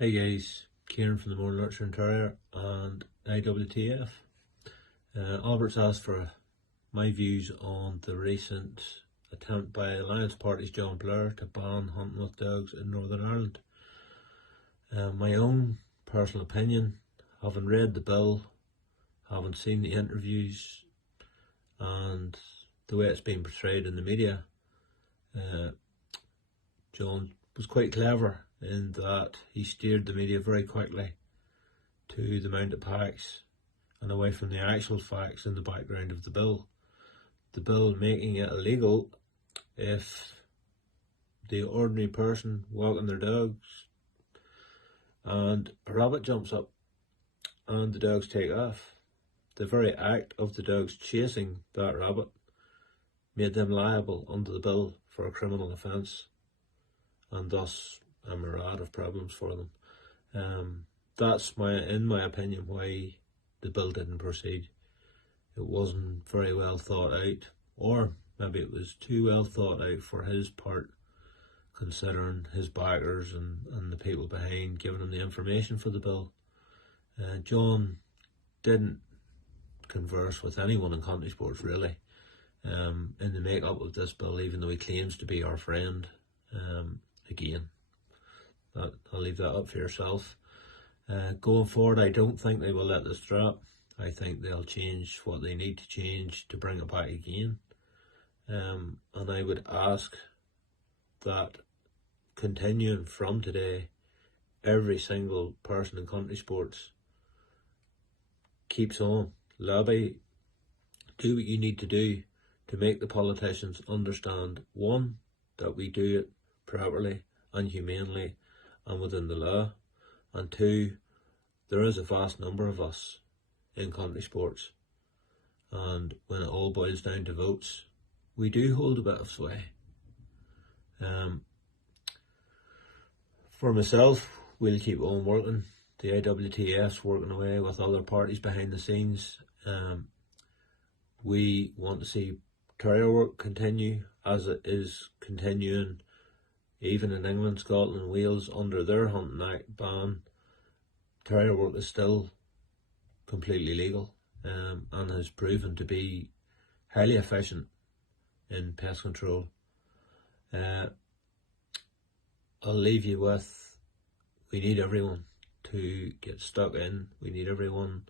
Hi guys, Kieran from the Mourne Lurcher Terrier and IWTF. Albert's asked for my views on the recent attempt by Alliance Party's John Blair to ban hunting with dogs in Northern Ireland. My own personal opinion, having read the bill, having seen the interviews and the way it's been portrayed in the media, John was quite clever in that he steered the media very quickly to the mounted packs and away from the actual facts in the background of the bill. The bill making it illegal if the ordinary person walking their dogs and a rabbit jumps up and the dogs take off. The very act of the dogs chasing that rabbit made them liable under the bill for a criminal offence, and thus a myriad of problems for them. That's in my opinion, why the bill didn't proceed. It wasn't very well thought out, or maybe it was too well thought out for his part, considering his backers and the people behind giving him the information for the bill. John didn't converse with anyone in country sports really in the make-up of this bill, even though he claims to be our friend. Again, I'll leave that up for yourself. Going forward, I don't think they will let this drop. I think they'll change what they need to change to bring it back again. And I would ask that, continuing from today, every single person in country sports keeps on, lobby, do what you need to do to make the politicians understand, one, that we do it properly and humanely and within the law, and two, there is a vast number of us in country sports, and when it all boils down to votes, we do hold a bit of sway. For myself, we'll keep on working. The IWTF's working away with other parties behind the scenes. We want to see terrier work continue as it is continuing. Even in England, Scotland and Wales, under their Hunting Act ban, terrier work is still completely legal and has proven to be highly efficient in pest control. I'll leave you with, we need everyone to get stuck in. We need everyone.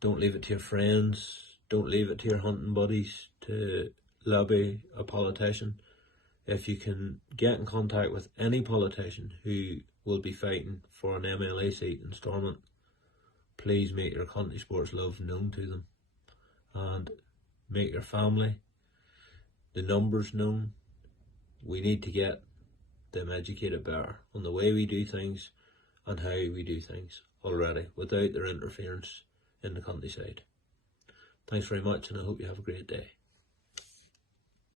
Don't leave it to your friends. Don't leave it to your hunting buddies to lobby a politician. If you can get in contact with any politician who will be fighting for an MLA seat in Stormont, please make your country sports love known to them and make your family, the numbers known. We need to get them educated better on the way we do things and how we do things already without their interference in the countryside. Thanks very much, and I hope you have a great day.